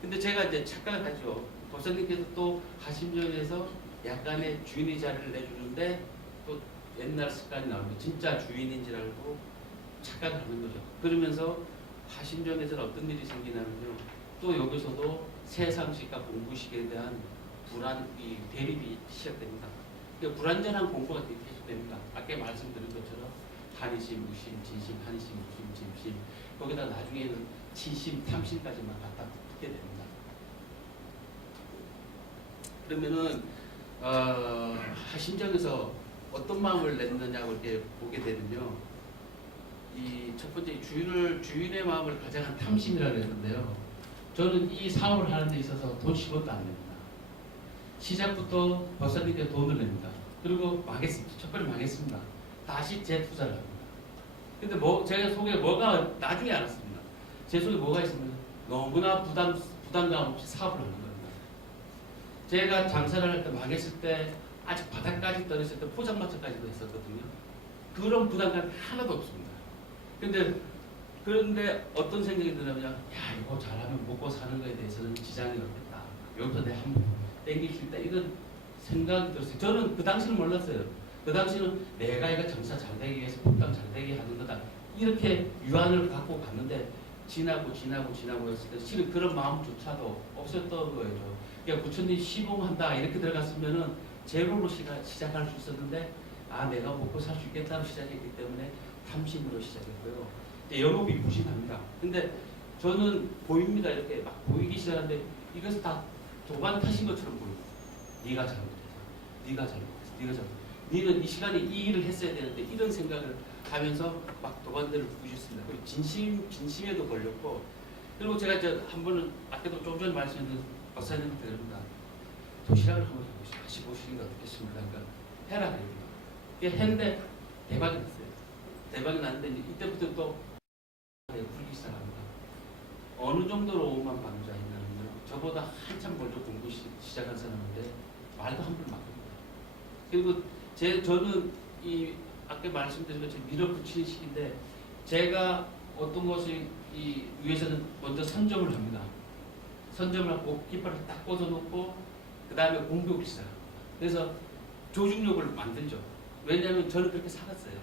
근데 제가 이제 착각을 하죠. 법사님께서 또 하심정에서 약간의 주인의 자리를 내주는데 또 옛날 습관이 나오면 진짜 주인인 줄 알고 착각을 하는 거죠. 그러면서 하심정에서는 어떤 일이 생기냐면요. 또 여기서도 세상식과 공부식에 대한 대립이 시작됩니다. 그러니까 불완전한 공부가 계속됩니다. 아까 말씀드린 것처럼 한이심, 무심, 진심, 한이심, 무심, 진심 거기다 나중에는 치심, 탐심까지만 갖다 붙게 됩니다. 그러면은 하심정에서 어떤 마음을 냈느냐고 이렇게 보게 되면요. 이 첫 번째 주인의 마음을 가장한 탐심이라고 했는데요. 저는 이 사업을 하는 데 있어서 돈 10원도 안 냅니다. 시작부터 법사님께 돈을 냅니다. 그리고 망했습니다. 첫 번째 망했습니다. 다시 재투자를 합니다. 근데 제가 속에 뭐가 나중에 알았습니다. 제 속에 뭐가 있으면 너무나 부담감 없이 사업을 하는 겁니다. 제가 장사를 할 때 망했을 때 아직 바닥까지 떨어졌을 때 포장마차까지도 했었거든요. 그런 부담감이 하나도 없습니다. 그런데 어떤 생각이 드냐면 야 이거 잘하면 먹고 사는 거에 대해서는 지장이 없겠다. 여기서 내가 한번 땡길 수 있다. 이런 생각이 들었어요. 저는 그 당시는 몰랐어요. 그 당시는 내가 이거 장사 잘 되기 위해서 법당 잘 되게 하는 거다. 이렇게 유한을 갖고 갔는데 지나고 했을 때 실은 그런 마음조차도 없었던 거예요. 그러니까 부처님 시봉한다 이렇게 들어갔으면은 제로로 시작할 수 있었는데 내가 먹고 살 수 있겠다로 시작했기 때문에 탐심으로 시작했고요. 영업이 부진합니다. 근데 저는 보입니다. 이렇게 막 보이기 시작하는데 이것은 다 도관 타신 것처럼 보입니다. 네가 잘못했어. 너는 이 시간에 이 일을 했어야 되는데 이런 생각을 하면서 막 도관들을 부으셨습니다. 그리고 진심에도 걸렸고 그리고 제가 한 번은 아까도 좀 전에 말씀드린 박사님한테 그럽니다. 도시락을 한번 다시 보시는 게 어떻겠습니까? 그러니까 해라 그럽니다. 했는데 대박이 났어요. 대박이 났는데 이때부터 또 풀기 시작합니다. 어느 정도로 오만 방자이냐면요. 저보다 한참 먼저 공부 시작한 사람인데 말도 한 번 막힙니다. 그리고 저는 이 아까 말씀드린 것처럼 밀어붙이는 식인데 제가 어떤 것이 이 위에서는 먼저 선점을 합니다. 선점을 하고 깃발을 딱 꽂아놓고 그 다음에 공격을 시작합니다. 그래서 조직력을 만들죠. 왜냐하면 저는 그렇게 살았어요.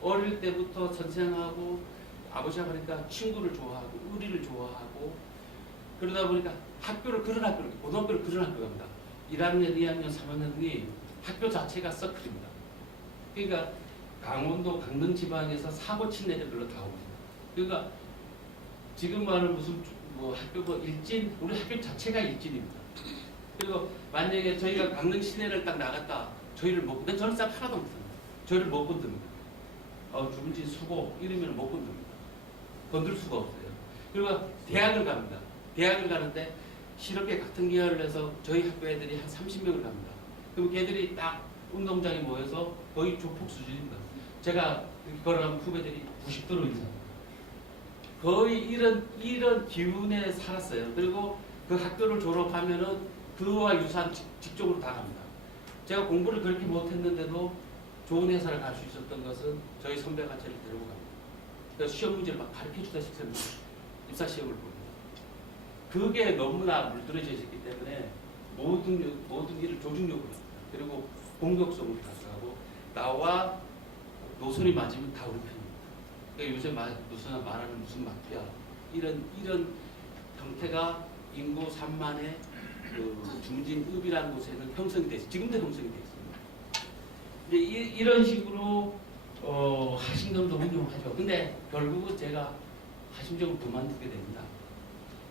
어릴 때부터 선생하고 아버지가 하니까 친구를 좋아하고 의리를 좋아하고 그러다 보니까 학교를 그런 학교를 고등학교를 그런 학교 갑니다. 1학년, 2학년, 3학년이 학교 자체가 서클입니다. 그러니까 강원도 강릉 지방에서 사고 친 애들 별로 다 옵니다. 그러니까 지금 말하는 무슨 뭐 학교가 일진, 우리 학교 자체가 일진입니다. 그리고 만약에 저희가 강릉 시내를 딱 나갔다 저희를 못, 근데 저는 싹 하나도 못합니다. 저희를 못 건듭니다. 주문진 수고 이러면 못 건듭니다. 건들 수가 없어요. 그리고 대학을 갑니다. 대학을 가는데 실업계 같은 기여를 해서 저희 학교 애들이 한 30명을 갑니다. 그럼 걔들이 딱 운동장에 모여서 거의 조폭 수준입니다. 제가 걸어가면 후배들이 90도로 이상. 거의 이런 기운에 살았어요. 그리고 그 학교를 졸업하면은 그와 유사한 직종으로 다 갑니다. 제가 공부를 그렇게 못했는데도 좋은 회사를 갈 수 있었던 것은 저희 선배가 저를 데리고 갑니다. 그래서 시험 문제를 막 가르쳐 주다시피 입사 시험을 봅니다. 그게 너무나 물들어져 있기 때문에 모든 일을 조직력으로 합니다. 그리고 공격성으로 가져가고 나와 노선이 맞으면 다 우리 편입니다. 그러니까 요새 무슨 말하는 무슨 마피아 이런 형태가 인구 3만의 그 중진읍이라는 곳에는 형성이 돼 있어요. 지금도 형성이 돼 있습니다. 이제 이런 식으로 하심정도 운용하죠. 근데 결국은 제가 하심정을 그만두게 됩니다.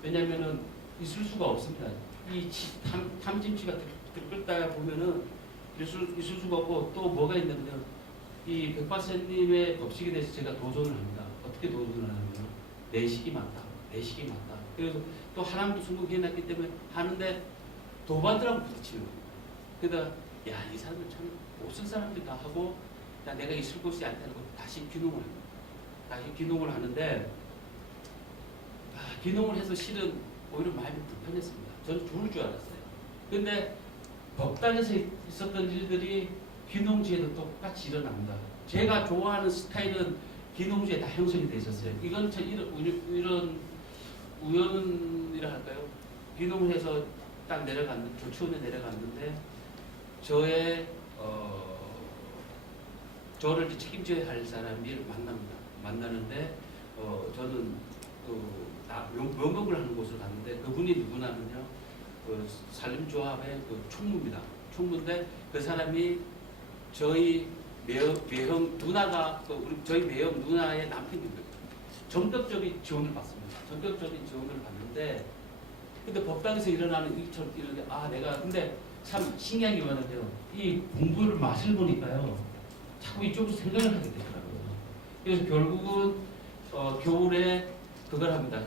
왜냐면은 있을 수가 없습니다. 이 탐짐치가 들끓다 보면은 있을 수가 없고 또 뭐가 있냐면 이 백박사님의 법칙에 대해서 제가 도전을 합니다. 어떻게 도전을 하냐면 내식이 맞다. 내식이 맞다. 그래서 또 하나님도 순국해놨기 때문에 하는데 도반들하고 부딪히는 겁니다. 그러다 이 사람들 참 못쓴 사람들 다 하고 야 내가 있을 곳이 안 되는 거 다시 귀농을 합니다. 다시 귀농을 하는데 귀농을 해서 실은 오히려 마음이 불편했습니다. 저는 죽을 줄 알았어요. 근데 법당에서 있었던 일들이 귀농지에도 똑같이 일어납니다. 제가 좋아하는 스타일은 귀농지에 다 형성이 되어 있었어요. 이건 참 이런 우연이라 할까요? 귀농을 해서 딱 내려갔는데 조치원에 내려갔는데 저를 책임져야 할 사람을 만납니다. 만나는데 저는 명목을 하는 곳을 갔는데 그분이 누구냐면요, 산림조합의 총무입니다. 총무인데 그 사람이 저희 매형 누나가 저희 매형 누나의 남편입니다. 전격적인 지원을 받습니다. 전격적인 지원을 받는데 근데 법당에서 일어나는 일처럼 이런데 내가 근데 참 신기한 게 뭐냐면요, 이 공부를 맛을 보니까요 자꾸 이쪽으로 생각을 하게 되더라고요. 그래서 결국은 겨울에 그걸 합니다.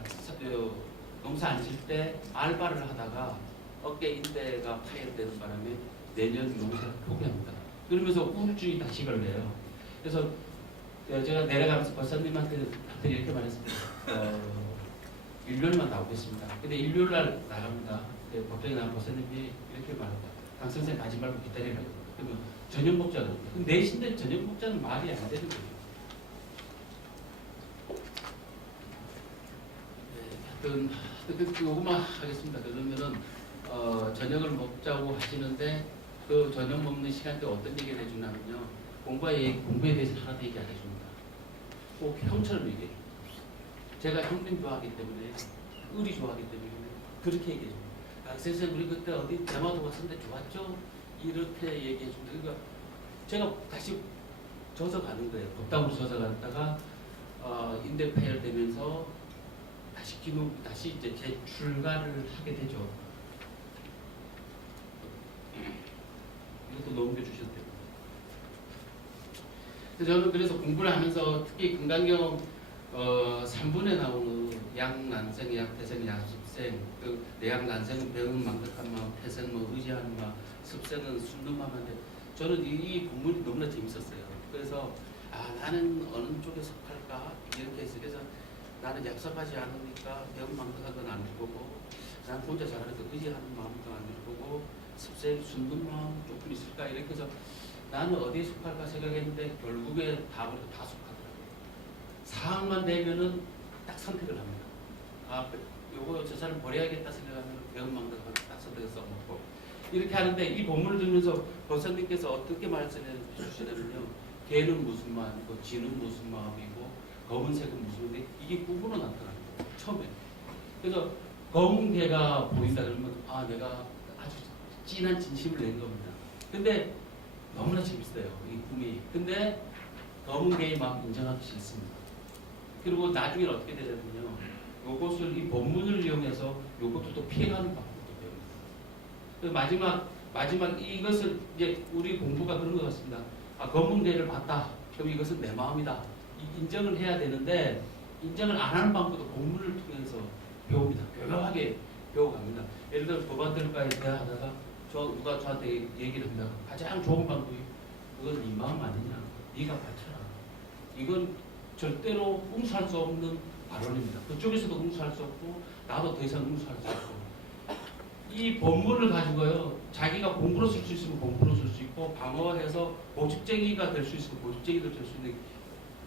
농사 안 질 때 알바를 하다가 어깨 인대가 파열되는 바람에 내년 농사를 포기합니다. 그러면서 우울증이 다시 걸려요. 그래서 제가 내려가면서 박사님한테 이렇게 말했습니다. 일요일만 나오겠습니다. 근데 일요일 날 나갑니다. 법정에 나온 박사님이 이렇게 말합니다. 강 선생 가지 말고 기다리라. 그러면 저녁 먹자고. 내신데 저녁 먹자는 말이 안 되는 거예요. 그거만 하겠습니다. 그러면은 저녁을 먹자고 하시는데 그 저녁 먹는 시간 때 어떤 얘기를 해주냐면요, 공부에 대해서 하나도 얘기 안 해줍니다. 꼭 형처럼 얘기해 줍니다. 제가 형님 좋아하기 때문에, 의리 좋아하기 때문에 그렇게 얘기해 줍니다. 선생님 우리 그때 어디 대마도 갔었는데 좋았죠? 이렇게 얘기해 줍니다. 그러니까 제가 다시 져서 가는 거예요. 법당으로 져서 갔다가 인대 파열되면서 다시 이제 재출가를 하게 되죠. 이것도 넘겨주셨대요. 저는 그래서 공부를 하면서 특히 금강경 3분에 나오는 양난생, 약태생, 약습생, 그 내양난생은 배운 망각한 마음, 태생 뭐 의지하는 마음, 습생은 숨는 마음인데 저는 이 본문이 너무나 재밌었어요. 그래서 나는 어느 쪽에 속할까 이렇게 해서 그래서 나는 약속하지 않으니까 배운 망각한 건 아닐 거고, 난 혼자 잘하니까 의지하는 마음도 아닐 거고, 습생, 숨는 마음 조금 있을까 이렇게 해서 나는 어디에 속할까 생각했는데 결국에 답을 다 속하더라고요. 상황만 되면은 딱 선택을 합니다. 요거 저 사람 버려야겠다 생각하면 배운 망각하고 딱 선택해서 먹고 이렇게 하는데 이 본문을 들으면서 법사님께서 어떻게 말씀해 주시냐면요, 개는 무슨 마음이고 쥐는 무슨 마음이고 검은색은 무슨 마음인데 이게 꿈으로 나타나는 거예요. 처음에. 그래서 검은 개가 보인다 그러면 내가 아주 진한 진심을 낸 겁니다. 근데 너무나 재밌어요, 이 꿈이. 근데 검은 게임만 인정하기 싫습니다. 그리고 나중에 어떻게 되냐면요. 요것을 이 본문을 이용해서 요것도 또 피해가는 방법도 배웁니다. 마지막 이것을 이제 우리 공부가 그런 것 같습니다. 아, 검은개를 봤다. 그럼 이것은 내 마음이다. 인정을 해야 되는데 인정을 안 하는 방법도 본문을 통해서 배웁니다. 교묘하게 배워갑니다. 예를 들어 법안들과의 대화하다가 누가 저한테 얘기를 합니다. 가장 좋은 방법이 그건 네 마음 아니냐. 네가 밝혀라. 이건 절대로 응수할 수 없는 발언입니다. 그쪽에서도 응수할 수 없고 나도 더 이상 응수할 수 없고 이 본문을 가지고요. 자기가 공부로 쓸 수 있으면 공부로 쓸 수 있고 방어해서 고집쟁이가 될 수 있으면 고집쟁이도 될 수 있는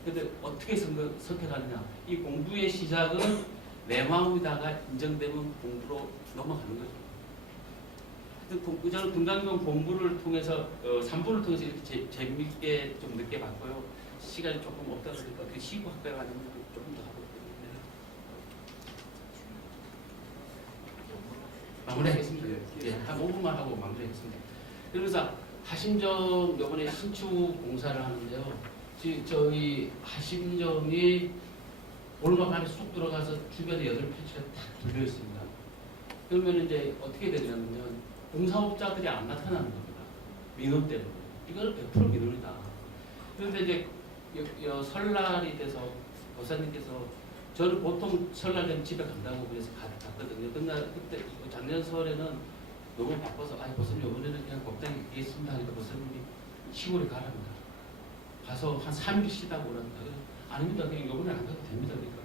근데 어떻게 선택하느냐. 이 공부의 시작은 내 마음이다가 인정되면 공부로 넘어가는 거죠. 저는 금강경 공부를 통해서 3부를 통해서 이렇게 재미있게 좀 늦게 봤고요. 시간이 조금 없다 보니까 그 시구 학과에 가면 조금 더 하고 있는데 마무리하겠습니다. 예, 한 5분만 하고 마무리하겠습니다. 그래서 하심정 이번에 신축 공사를 하는데요. 저희 하심정이 오르막 안에 쑥 들어가서 주변에 8필지가 딱 둘려 있습니다. 그러면 이제 어떻게 되냐면 공사업자들이 안 나타나는 겁니다. 민원 때문에. 이거는 100% 민원이다. 그런데 이제 설날이 돼서 목사님께서 저는 보통 설날 되면 집에 간다고 그래서 갔거든요. 그때 작년 설에는 너무 바빠서 목사님 이번에는 그냥 법당에 있겠습니다 하니까 목사님이 시골에 가랍니다. 가서 한 3일 쉬다고 그럽니다. 아닙니다. 그냥 이번에 안 가도 됩니다. 그러니까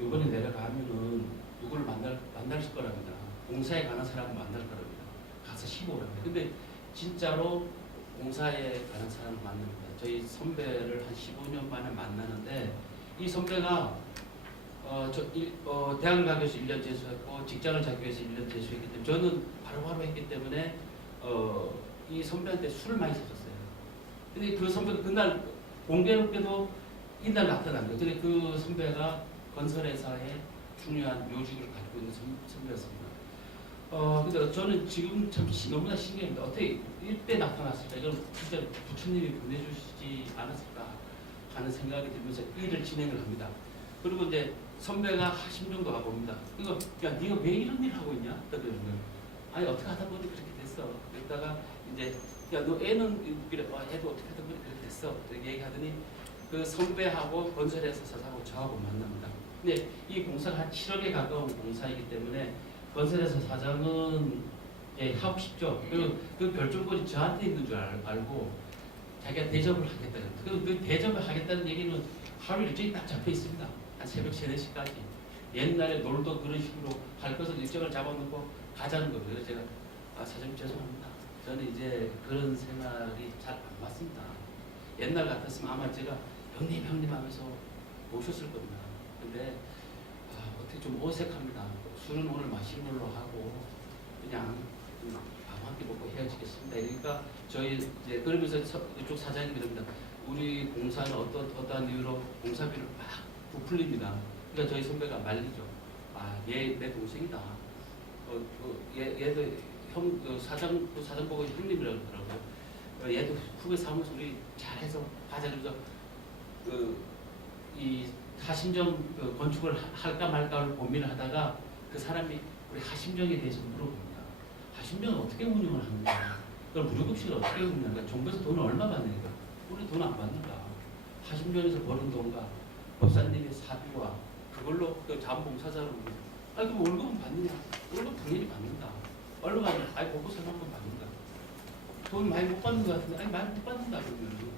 이번에 내려가면은 누구를 만나실 거랍니다. 공사에 관한 사람을 만날 거랍니다. 가서 쉬고 오랍니다. 근데 진짜로 공사에 관한 사람을 만납니다. 저희 선배를 한 15년 만에 만나는데 이 선배가 대학을 가기 위해서 1년 재수했고 직장을 잡기 위해서 1년 재수했기 때문에 저는 바로바로 했기 때문에 이 선배한테 술을 많이 사줬어요. 근데 그 선배가 그날 공교롭게도 이날 나타난 거예요. 근데 그 선배가 건설회사의 중요한 묘직을 가지고 있는 선배였습니다. 근데 저는 지금 참 너무나 신기합니다. 어떻게 이때 나타났을까? 이건 진짜 부처님이 보내주시지 않았을까 하는 생각이 들면서 일을 진행을 합니다. 그리고 이제 선배가 하심정도 가봅니다. 이거 야 네가 왜 이런 일을 하고 있냐? 그러더니 아니 어떻게 하다 보니 그렇게 됐어. 그러다가 이제 야 너 애는 그래 애도 어떻게 하다 보니 그렇게 됐어. 이렇게 얘기하더니 그 선배하고 건설회사 사장하고 저하고 만납니다. 근데 이 공사가 한 7억에 가까운 공사이기 때문에 건설회사 사장은 하고 싶죠. 그리고 그 결정권이 저한테 있는 줄 알고 자기가 대접을 하겠다는. 그 대접을 하겠다는 얘기는 하루 일정이 딱 잡혀 있습니다. 한 새벽 3, 4시까지. 옛날에 놀도 그런 식으로 할 것을 일정을 잡아놓고 가자는 겁니다. 그래서 제가 사장님 죄송합니다. 저는 이제 그런 생각이 잘 안 맞습니다. 옛날 같았으면 아마 제가 형님 하면서 모셨을 겁니다. 근데 어떻게 좀 어색합니다. 술은 오늘 마시는 걸로 하고 그냥 밥 한 끼 먹고 헤어지겠습니다. 그러니까 저희 이제 그러면서 이쪽 사장님이 그럽니다. 우리 공사는 어떠한 이유로 공사비를 막 부풀립니다. 그러니까 저희 선배가 말리죠. 얘 내 동생이다. 얘도 사장 보고 형님이라고 그러더라고요. 얘도 후배 사무소 우리 잘해서 가자. 그래서 이 하심정 건축을 할까 말까를 고민을 하다가 그 사람이 우리 하심정에 대해서 물어봅니다. 하심정은 어떻게 운영을 하는가? 그럼 무료급식을 어떻게 운영하는가? 정부에서 돈을 얼마 받는가? 우리 돈 안 받는다. 하심정에서 버는 돈과 법사님의 사비와 그걸로 그 자원봉사자로 그럼 월급은 받느냐? 월급 당연히 받는다. 얼마 받느냐? 복고 생각만 받는다. 돈 많이 못 받는 것 같은데 많이 못 받는다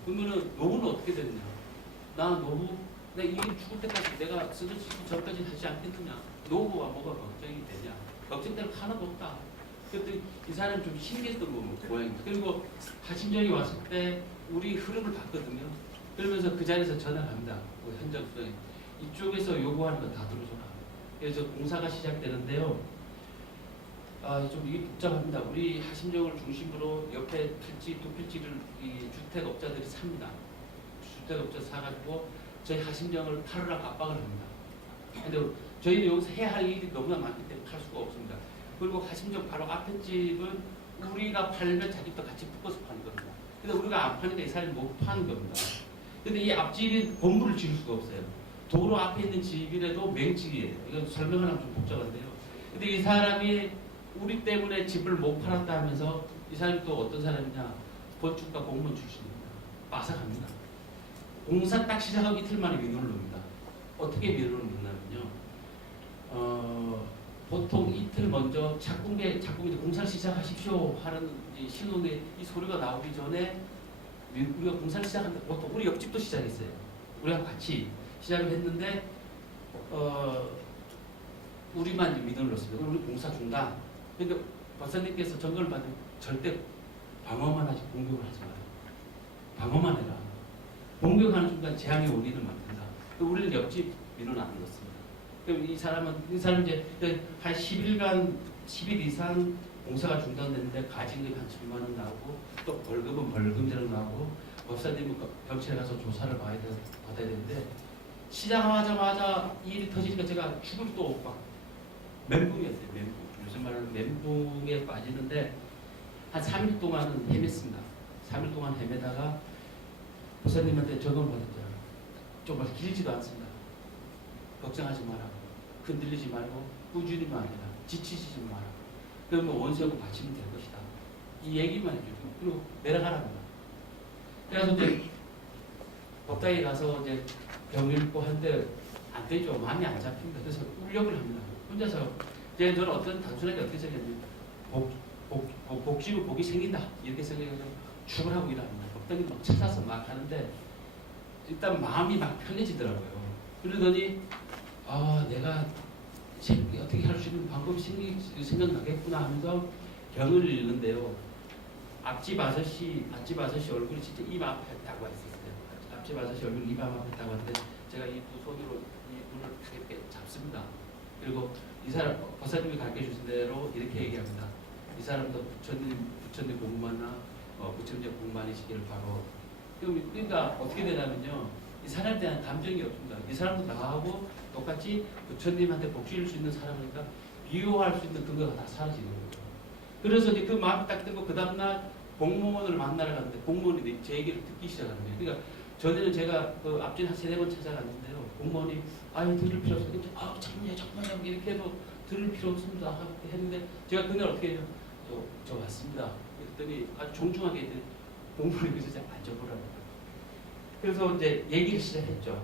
그러면은 노후는 어떻게 되느냐? 나 노후 내가 이 죽을 때까지 내가 쓰러지기 전까지 하지 않겠느냐? 노후와 뭐가 걱정이 되냐? 걱정될 거 하나도 없다. 그때 이 사람이 좀 신기했던 모양입니다. 그리고 하심정이 왔을 때 우리 흐름을 봤거든요. 그러면서 그 자리에서 전화를 합니다. 그 현장 수장이 이쪽에서 요구하는 거 다 들어줘라. 그래서 공사가 시작되는데요. 좀 이게 복잡합니다. 우리 하심정을 중심으로 옆에 필지, 두 필지를 이 주택업자들이 삽니다. 주택업자 사가지고 저희 하심정을 팔으라고 압박을 합니다. 근데 저희는 여기서 해야 할 일이 너무나 많기 때문에 팔 수가 없습니다. 그리고 하심정 바로 앞에 집은 우리가 팔면 자기도 같이 묶어서 파는 겁니다. 근데 우리가 안 파니까 이 사람이 못 파는 겁니다. 근데 이 앞집이 건물을 지을 수가 없어요. 도로 앞에 있는 집이라도 맹집이에요. 이건 설명하면 좀 복잡한데요. 근데 이 사람이 우리 때문에 집을 못 팔았다 하면서 이 사람이 또 어떤 사람이냐? 건축가 공무원 출신입니다. 빠삭합니다. 공사 딱 시작하고 이틀 만에 민원을 넣습니다. 어떻게 민원을 넣냐면요. 보통 이틀 먼저 착공에 공사를 시작하십시오 하는 신호의 이 소리가 나오기 전에 우리가 공사를 시작한다. 보통 우리 옆집도 시작했어요. 우리랑 같이 시작을 했는데 우리만 이제 민원을 넣습니다. 우리 공사 중단. 근데 박사님께서 점검을 받으면 절대 방어만 하지 공격을 하지 마요. 방어만 해라. 공격하는 순간 재앙의 원인을 만든다. 우리는 옆집 민원 안 넣었습니다. 그럼 이 사람은 이제 한 10일 이상 공사가 중단됐는데 가징금이 한 10만 원 나오고 또 벌금은 벌금대로 나오고 법사님은 경찰에 가서 조사를 받아야 되는데 시작하자마자 이 일이 터지니까 제가 죽을 또 막 멘붕이었어요. 멘붕. 요즘 말하는 멘붕에 빠지는데 한 3일 동안은 헤맸습니다. 3일 동안 헤매다가 법사님한테 적응을 받았죠. 정말 길지도 않습니다. 걱정하지 마라. 흔들리지 말고 꾸준히 말해라. 지치지 마라. 그러면 원수하고 받치면 될 것이다. 이 얘기만 해주고 그리고 내려가랍니다. 그래서 이제 법당에 가서 이제 병 읽고 한데 안 되죠. 마음이 안 잡힙니다. 그래서 울력을 합니다. 혼자서 이제 저는 단순하게 어떻게 생각했냐면 복식을 복이 생긴다 이렇게 생각해서 출근하고 일합니다. 법당에 막 찾아서 막 하는데 일단 마음이 막 편해지더라고요. 그러더니 내가 어떻게 할 수 있는 방법이 생각나겠구나 하면서 병을 읽는데요. 앞집 아저씨 얼굴이 진짜 입 앞에 딱 와 있었어요. 앞집 아저씨 얼굴이 입 앞에 딱 왔는데 제가 이 두 손으로 이 문을 이렇게 잡습니다. 그리고 이 사람 법사님이 가르쳐 주신 대로 이렇게 얘기합니다. 이 사람도 부처님 공부만나 부처님 공부만이시기를 바로. 그러니까 어떻게 되냐면요. 이 사람에 대한 감정이 없습니다. 이 사람도 나하고 똑같이 부처님한테 복지를 수 있는 사람이니까 비교할 수 있는 근거가 다 사라지는 거죠. 그래서 이제 그 마음이 딱 들고 그 다음날 공무원을 만나러 갔는데 공무원이 제 얘기를 듣기 시작하는 거예요. 그러니까 전에는 제가 그 앞진 한 3-4번 찾아갔는데요. 공무원이 들을 필요 없어요. 잠깐만요 이렇게 해도 들을 필요 없습니다 했는데 제가 그날 어떻게 해요? 저 왔습니다. 그랬더니 아주 정중하게 공무원이 그래서 제가 앉아보라고. 그래서 이제 얘기를 시작했죠.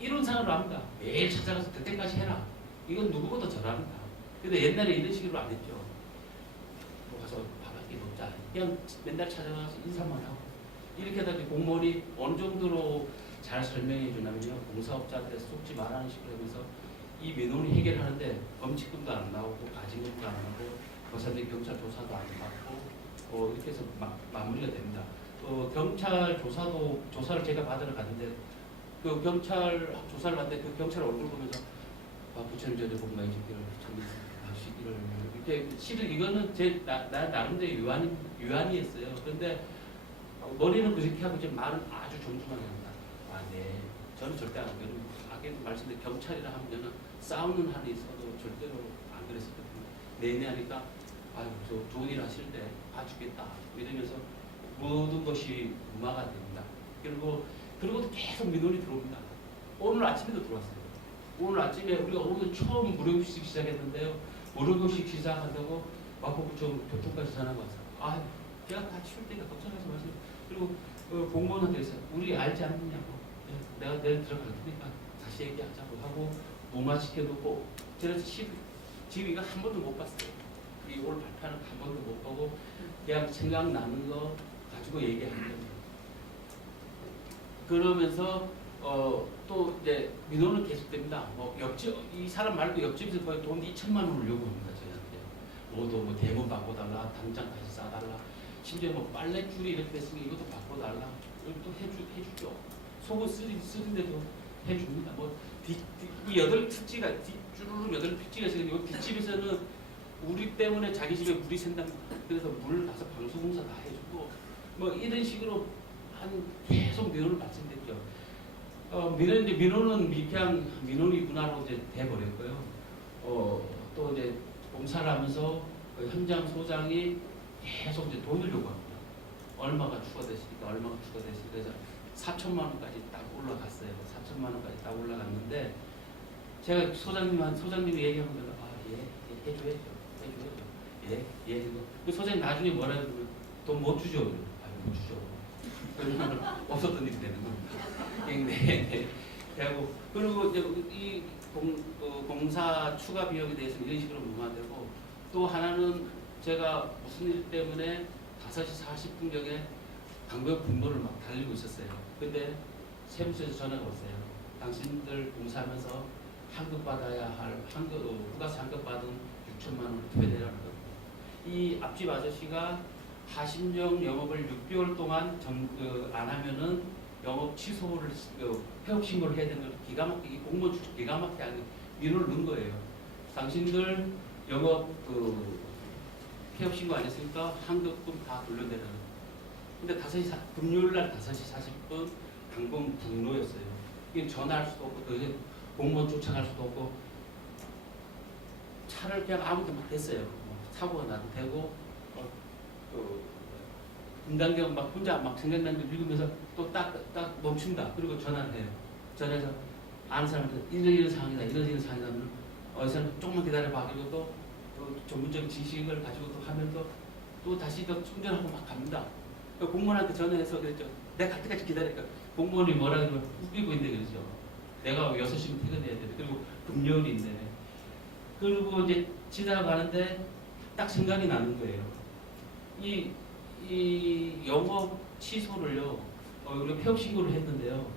이론상으로 합니다. 매일 찾아가서 그때까지 해라. 이건 누구보다 잘합니다. 근데 옛날에 이런 식으로 안 했죠. 가서 밥 한 끼 먹자. 그냥 맨날 찾아가서 인사만 하고. 이렇게 하다 공무원이 어느 정도로 잘 설명해 주냐면요. 공사업자한테 속지 말라는 식으로 하면서 이 민원이 해결하는데 범칙금도 안 나오고 가징금도 안 나오고 법사님 경찰 조사도 안 받고 이렇게 해서 마무리가 됩니다. 경찰 조사를 제가 받으러 갔는데 그 경찰 조사를 받는데 그 경찰 얼굴 보면서 부처님 저저 복마이 지기를 부처님 하시기를 이렇게 실은 이거는 제 나름대로 유한이 했어요. 그런데 머리는 그렇게 하고 이제 말은 아주 정중하게 합니다. 네. 저는 절대 안 그래요. 아까도 말씀드린 경찰이라 하면 저는 싸우는 한이 있어도 절대로 안 그랬었거든요. 내내 하니까 저 좋은 일 하실 때 봐주겠다 이러면서 모든 것이 무마가 됩니다. 그리고 계속 민원이 들어옵니다. 오늘 아침에도 들어왔어요. 오늘 아침에 우리가 오늘 처음 무료급식 시작했는데요. 무료급식 시작한다고 마포구청 교통까지 전화가 왔어요. 제가 다 치울 테니까 걱정하지 마세요. 그리고 공무원한테 했어요. 우리 알지 않느냐고. 내가 내일 들어갈 테니까 다시 얘기하자고 하고 무마시켜놓고 제가 지금 이거 한 번도 못 봤어요. 이 오늘 발표하는 거 한 번도 못 보고 그냥 생각나는 거 가지고 얘기하는 거예요. 그러면서 또 이제 민원은 계속됩니다. 이 사람 말고 옆집에서 거의 돈 2천만 원을 요구합니다. 저희한테. 대문 바꿔달라, 당장 다시 싸달라. 심지어 빨래줄이 이렇게 됐으니 이것도 바꿔달라. 또 해주죠. 속은 쓰는데도 해줍니다. 이 8특지가 쭈루룩 8특지가 있으니까 뒷집에서는 우리 때문에 자기 집에 물이 샌답니다. 그래서 물 가서 방수공사 다 해주고 이런 식으로 계속 민원을 발생됐죠. 민원은 그냥 민원이구나로 이제 돼버렸고요. 또 이제 공사를 하면서 현장 소장이 계속 이제 돈을 요구합니다. 얼마가 추가됐으니까 그래서 4천만 원까지 딱 올라갔어요. 4천만 원까지 딱 올라갔는데 제가 소장님이 얘기하면 예, 해줘야죠. 예, 이거. 그 소장님 나중에 뭐라 그러면 돈 못 주죠. 못 주죠. 그러면 없었던 일이 되는 겁니다. 네. 그리고 이제 이 공사 추가 비용에 대해서는 이런 식으로 무마되고, 또 하나는 제가 무슨 일 때문에 5시 40분경에 강변 분로를 막 달리고 있었어요. 근데 세무서에서 전화가 왔어요. 당신들 공사하면서 환급받아야 할 부가세 환급받은 6천만 원을 퇴대라는 거예요. 이 앞집 아저씨가 하심정 영업을 6개월 동안 안 하면은 영업 취소를 폐업 신고를 해야 되는 걸 기가 막히게 공무원 출신 기가 막히게 하는 민원을 넣은 거예요. 당신들 영업 폐업 신고 안 했으니까 환급금 다 돌려내라는. 근데 금요일 날 5시 40분 강동 분로였어요. 이게 전화할 수도 없고 또 공무원 쫓아갈 수도 없고 차를 그냥 아무도 막 댔어요. 사고가 나도 되고 분당경 막 혼자 막 생각나는 걸 읽으면서 또 딱 멈춘다. 그리고 전화를 해요. 전화해서 아는 사람한테 이런 상황이다. 이런 상황이다. 어디서 조금만 기다려봐. 그리고 또 전문적인 지식을 가지고 또 하면 또 다시 또 충전하고 막 갑니다. 공무원한테 전화해서 그랬죠. 내가 갈 때까지 기다릴까. 공무원이 뭐라 그러면 웃기고 있는데 그러죠. 내가 6시면 퇴근해야 돼. 그리고 금요일인데. 그리고 이제 지나가는데 딱 생각이 나는 거예요. 이 영업 취소를요, 우리가 폐업 신고를 했는데요,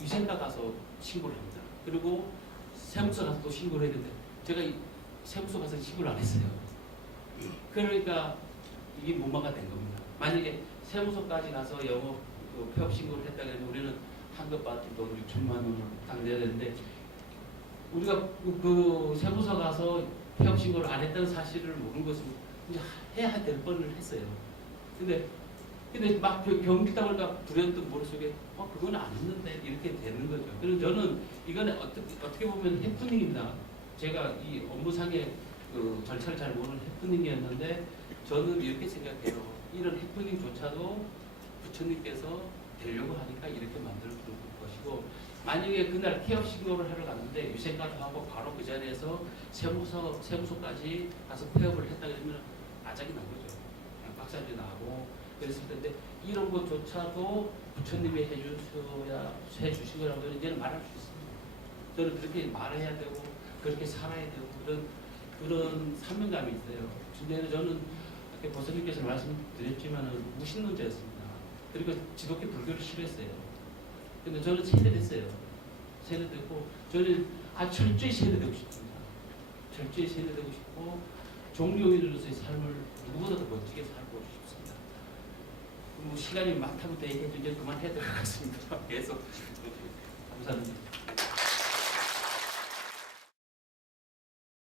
위생과 가서 신고를 합니다. 그리고 세무서 가서 또 신고를 해야 되는데, 제가 세무서 가서 신고를 안 했어요. 그러니까 이게 무마가 된 겁니다. 만약에 세무서까지 가서 영업 폐업 신고를 했다 그러면 우리는 환급받은 돈 6천만 원을 딱 내야 되는데, 우리가 그 세무서 가서 폐업 신고를 안 했다는 사실을 모르는 것은 이제 해야 될 뻔을 했어요. 근데 막 경기다 보니까 불현듯 머릿속에 그건 안 했는데 이렇게 되는 거죠. 그래서 저는 이거는 어떻게 보면 해프닝입니다. 제가 이 업무상의 절차를 잘 모르는 해프닝이었는데, 저는 이렇게 생각해요. 이런 해프닝조차도 부처님께서 되려고 하니까 이렇게 만들어준 것이고, 만약에 그날 폐업 신고를 하러 갔는데 위생과도 하고 바로 그 자리에서 세무서까지 가서 폐업을 했다 그러면 아작이 난 거죠. 그냥 박살이 나고 그랬을 텐데, 이런 것조차도 부처님이 해주신 거라고 이제는 말할 수 있습니다. 저는 그렇게 말해야 되고 그렇게 살아야 되고 그런 사명감이 있어요. 근데 저는 이렇게 보살님께서 말씀드렸지만은 무신론자였습니다. 그리고 지독히 불교를 싫어했어요. 근데 저는 세뇌됐어요. 세뇌됐고, 저는 아주 철저히 세뇌되고 싶습니다. 철저히 세뇌되고 싶고, 종교인으로서의 삶을 누구보다도 멋지게 살고 싶습니다. 시간이 많다고 얘기해도 이제 그만해야 될 것 같습니다. 계속 감사합니다.